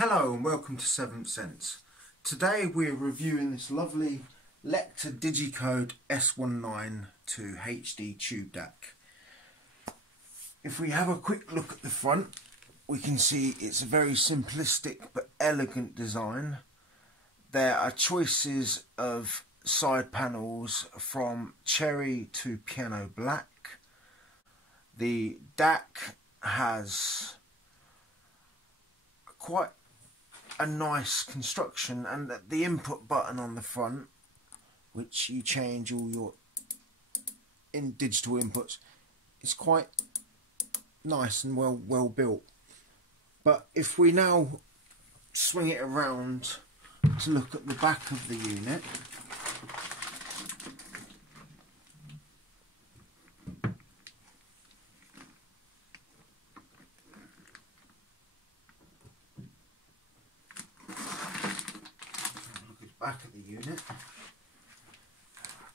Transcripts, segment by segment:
Hello and welcome to 7th Sense. Today we're reviewing this lovely Lector Digicode S19 to HD tube DAC. If we have a quick look at the front, we can see it's a very simplistic but elegant design. There are choices of side panels from cherry to piano black. The DAC has quite a nice construction, and the input button on the front, which you change all your digital inputs, is quite nice and well built. But if we now swing it around to look at the back of the unit, back of the unit,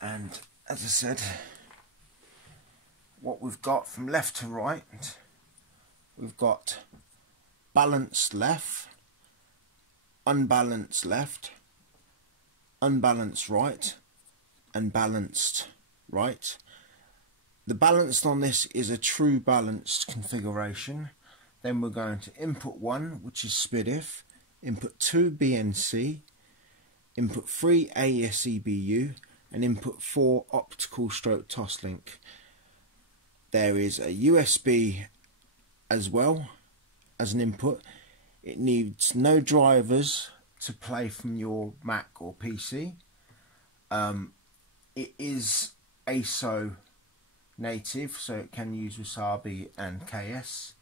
and as I said, what we've got from left to right, we've got balanced left, unbalanced right, and balanced right. The balanced on this is a true balanced configuration. Then we're going to input 1, which is SPDIF, input 2 BNC, input 3 ASEBU, and input 4 optical stroke Toslink. There is a USB as well as an input. It needs no drivers to play from your Mac or PC. It is ASO native, so it can use Wasabi and KS.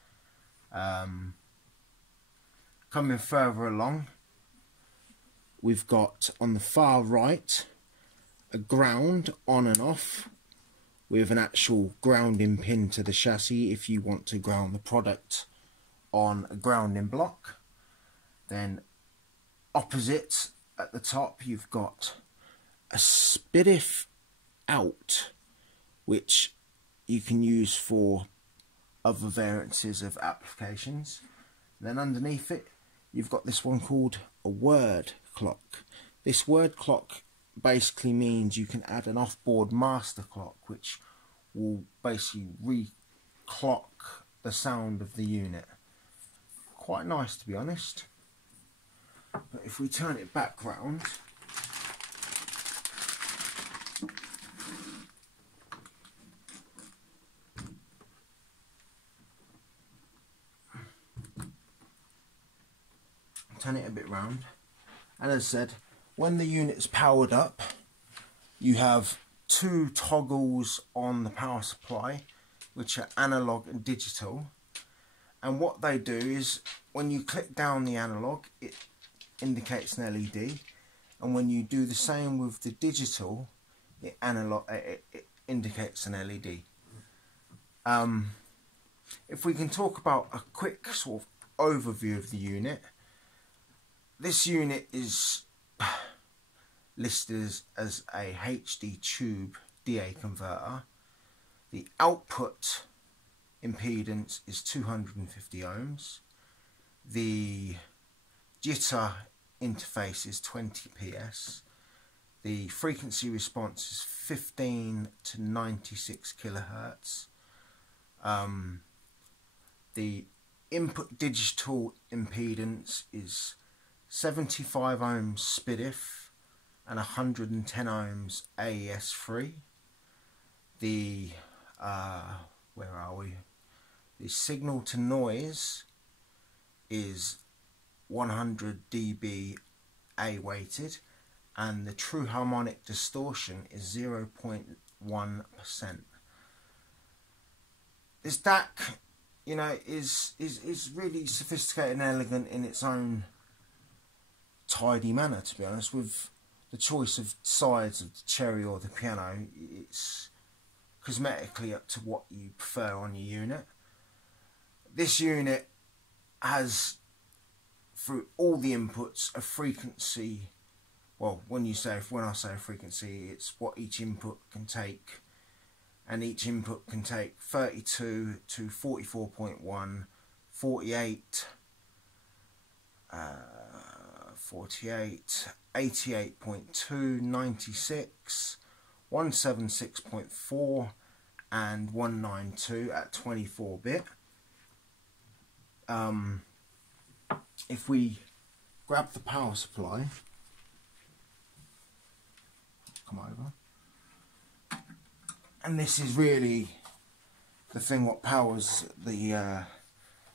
Coming further along, we've got on the far right a ground on and off with an actual grounding pin to the chassis if you want to ground the product on a grounding block. Then opposite at the top you've got a SPDIF out, which you can use for other variances of applications. And then underneath it you've got this one called a word clock. This word clock basically means you can add an off-board master clock, which will basically re-clock the sound of the unit. Quite nice, to be honest. But if we turn it back round, turn it a bit round, and as I said, when the unit's powered up, you have 2 toggles on the power supply, which are analog and digital. And what they do is, when you click down the analog, it indicates an LED, and when you do the same with the digital, it indicates an LED. If we can talk about a quick sort of overview of the unit, this unit is listed as a HD tube DA converter. The output impedance is 250 ohms. The jitter interface is 20 ps. The frequency response is 15 to 96 kilohertz. The input digital impedance is 75 ohms SPDIF and 110 ohms AES-free. The where are we? The signal to noise is 100 dB A weighted, and the true harmonic distortion is 0.1%. This DAC, you know, is really sophisticated and elegant in its own tidy manner, to be honest. With the choice of sides of the cherry or the piano, it's cosmetically up to what you prefer on your unit. This unit has, through all the inputs, a frequency. Well, when I say a frequency, it's what each input can take, and each input can take 32 to 44.1, 48, 48, 88.2, 96, 176.4 and 192 at 24-bit. If we grab the power supply, come over, and this is really the thing what powers the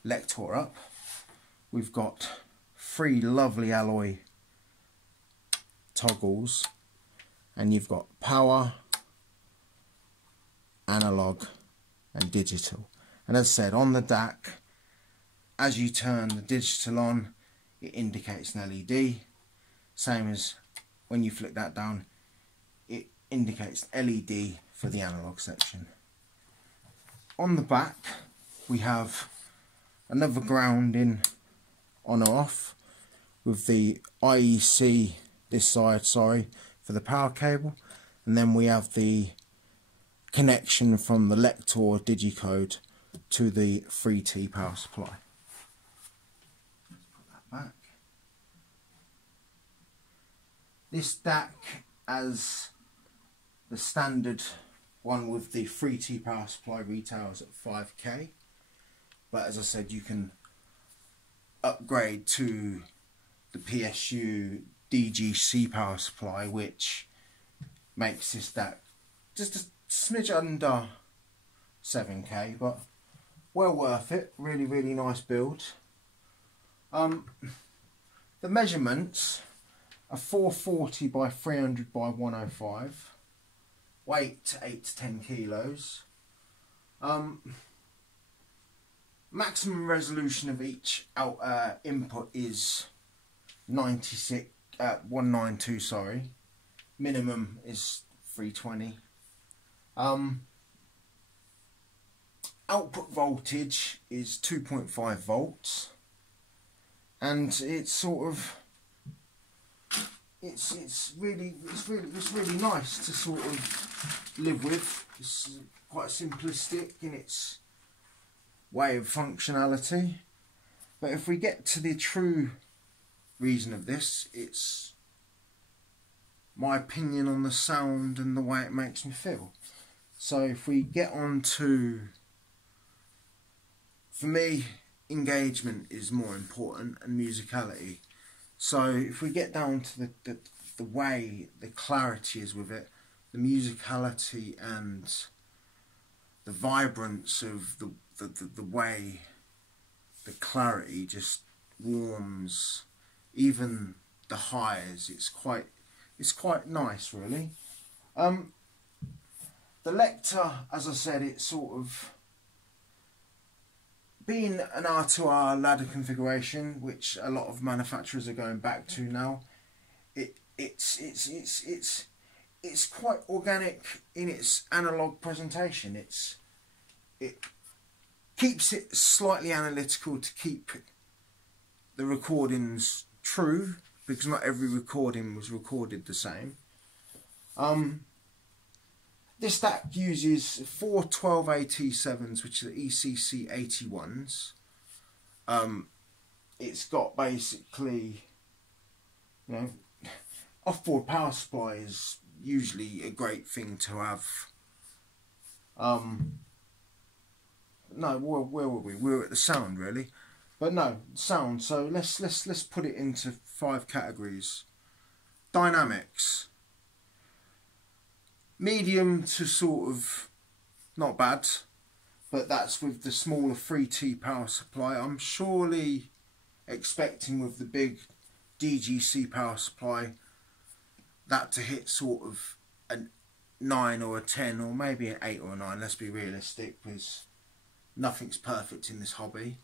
Lector up. We've got 3 lovely alloy toggles, and you've got power, analog and digital. And as I said, on the DAC, as you turn the digital on, it indicates an LED. Same as when you flick that down, it indicates LED for the analog section. On the back, we have another grounding on or off with the IEC this side, sorry, for the power cable, and then we have the connection from the Lector Digicode to the 3T power supply. Put that back. This DAC, as the standard one with the 3T power supply, retails at 5k, but as I said, you can upgrade to the PSU DGC power supply, which makes this DAC just a smidge under 7k, but well worth it. Really nice build. The measurements are 440 by 300 by 105, weight 8 to 10 kilos. Maximum resolution of each input is 192, sorry. Minimum is 320. Output voltage is 2.5 volts, and it's sort of it's really nice to sort of live with. It's quite simplistic in its way of functionality, but if we get to the true reason of this, it's my opinion on the sound and the way it makes me feel. So if we get on to, for me, engagement is more important and musicality. So if we get down to the way the clarity is with it, the musicality and the vibrance of the way the clarity just warms even the highs. It's quite nice, really. The Lector, as I said, it's sort of being an R2R ladder configuration, which a lot of manufacturers are going back to now. It's quite organic in its analog presentation. It keeps it slightly analytical to keep the recordings true, because not every recording was recorded the same. This DAC uses 4 12AT7s, which are the ECC 81s. It's got basically, you know, off-board power supply is usually a great thing to have. No, where were we? We were at the sound, really. But no, sound. So let's put it into 5 categories. Dynamics. Medium to sort of not bad, but that's with the smaller 3T power supply. I'm surely expecting with the big DGC power supply that to hit sort of a 9 or a 10 or maybe an 8 or a 9. Let's be realistic, because nothing's perfect in this hobby.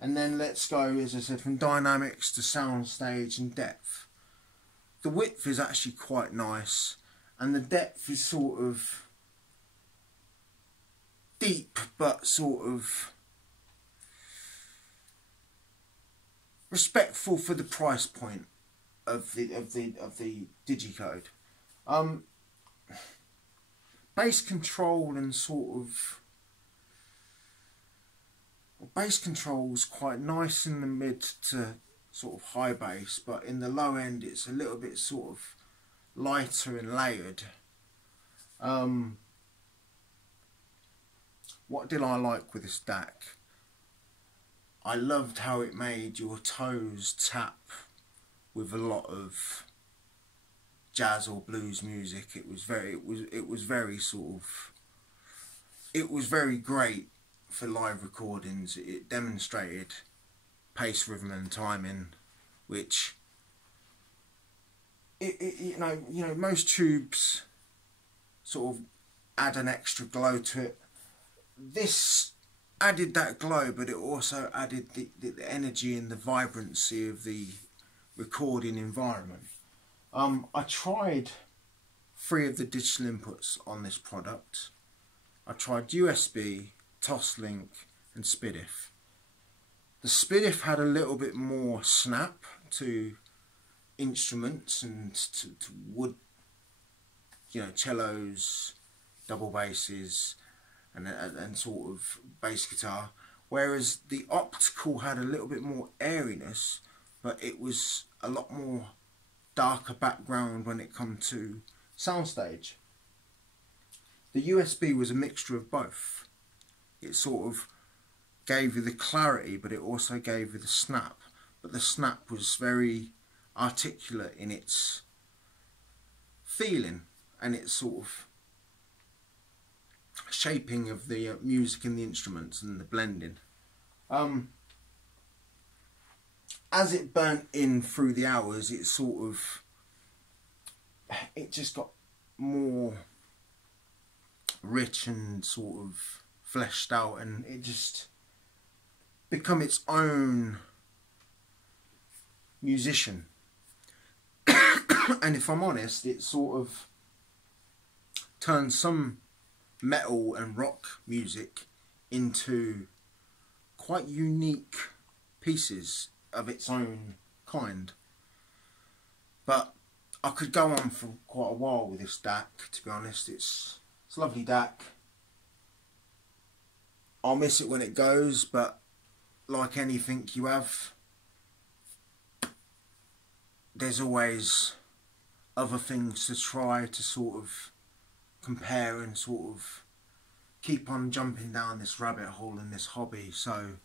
And then let's go, as I said, from dynamics to soundstage and depth. The width is actually quite nice, and the depth is sort of deep, but sort of respectful for the price point of the Digicode. Bass control and sort of bass control is quite nice in the mid to sort of high bass, but in the low end it's a little bit sort of lighter and layered. What did I like with this DAC? I loved how it made your toes tap with a lot of jazz or blues music. It was very great for live recordings. It demonstrated pace, rhythm and timing, which you know most tubes sort of add an extra glow to it. This added that glow, but it also added the energy and the vibrancy of the recording environment. I tried 3 of the digital inputs on this product. I tried USB, Toslink and SPDIF. The SPDIF had a little bit more snap to instruments and to wood, you know, cellos, double basses and sort of bass guitar, whereas the optical had a little bit more airiness, but it was a lot more darker background when it come to soundstage. The USB was a mixture of both. It sort of gave you the clarity, but it also gave you the snap, but the snap was very articulate in its feeling and its sort of shaping of the music and the instruments and the blending. As it burnt in through the hours, it just got more rich and sort of fleshed out, and it just become its own musician. And if I'm honest, it sort of turned some metal and rock music into quite unique pieces of its own kind. But I could go on for quite a while with this DAC, to be honest. It's a lovely DAC. I'll miss it when it goes, but like anything you have, there's always other things to try to sort of compare and sort of keep on jumping down this rabbit hole in this hobby. So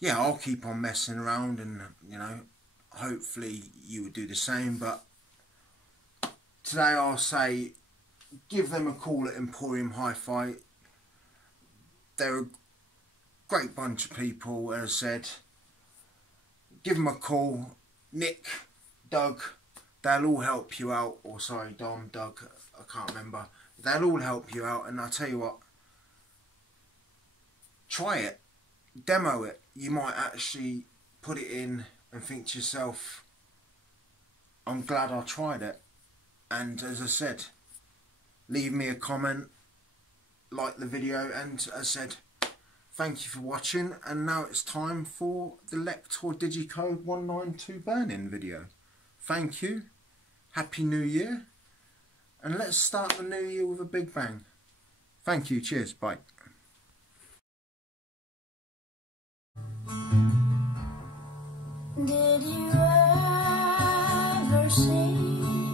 yeah, I'll keep on messing around, and you know, hopefully you would do the same. But today I'll say give them a call at Emporium Hi-Fi. They're a great bunch of people, as I said. Give them a call. Nick, Doug, they'll all help you out. Or sorry, Dom, Doug, I can't remember. They'll all help you out, and I'll tell you what, try it, demo it. You might actually put it in and think to yourself, I'm glad I tried it. And as I said, leave me a comment, like the video, and as I said, thank you for watching. And now it's time for the Lector Digicode 192 Burnin video. Thank you, Happy New Year, and let's start the new year with a big bang. Thank you, cheers, bye. Did you ever see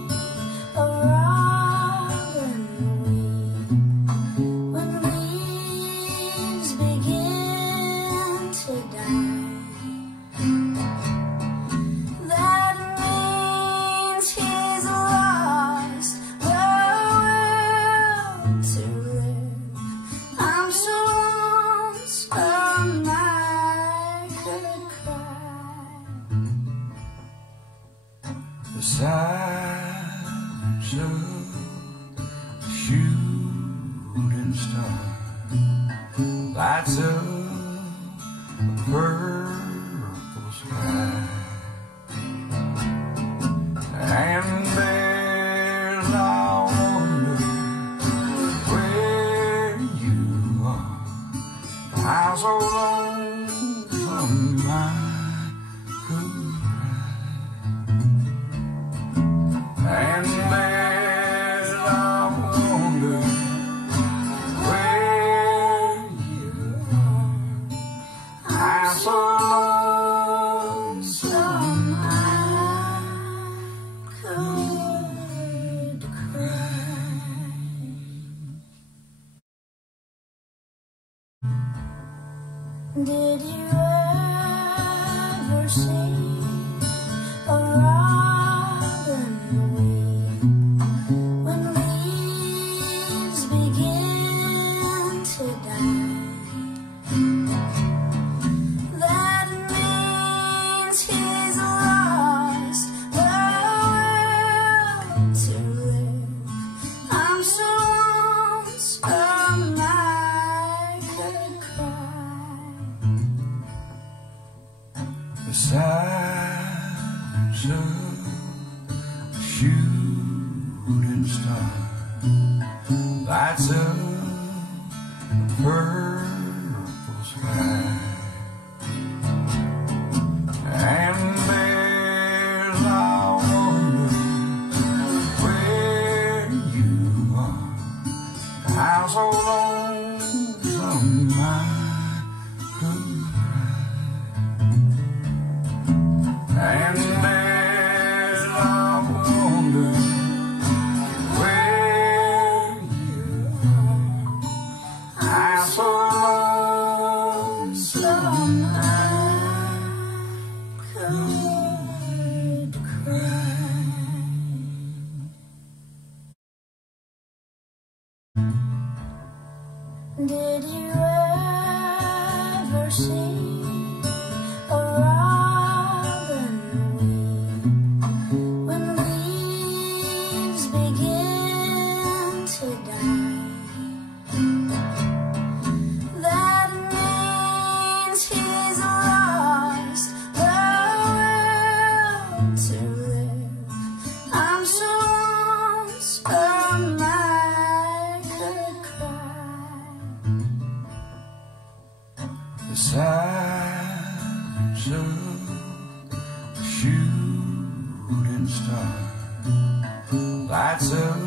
a robin weep when leaves begin to die? That means he's lost the will to live. I'm so lonesome I could cry. The size of a shooting star lights up a purple sky, and there's I wonder where you are. I'm so lonesome I could cry, and there's I wonder where you are. I'm so The signs of a shooting star lights up the purple sky, and there's I wonder where you are. How so lonesome I could cry. And there's I wonder where you are. I'm so lonesome I could cry. Did you ever see a robin weep when leaves begin to die? That means he's lost the will to live. I'm so lonesome I could cry. The signs of a shooting star lights up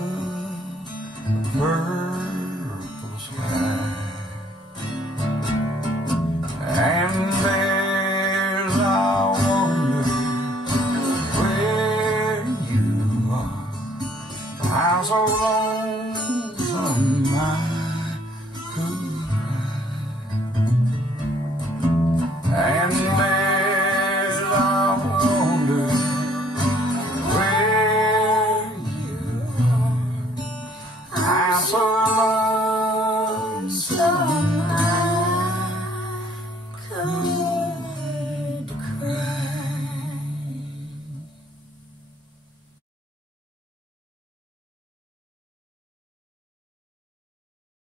the purple sky, and there's I wonder where you are. I'm so lonely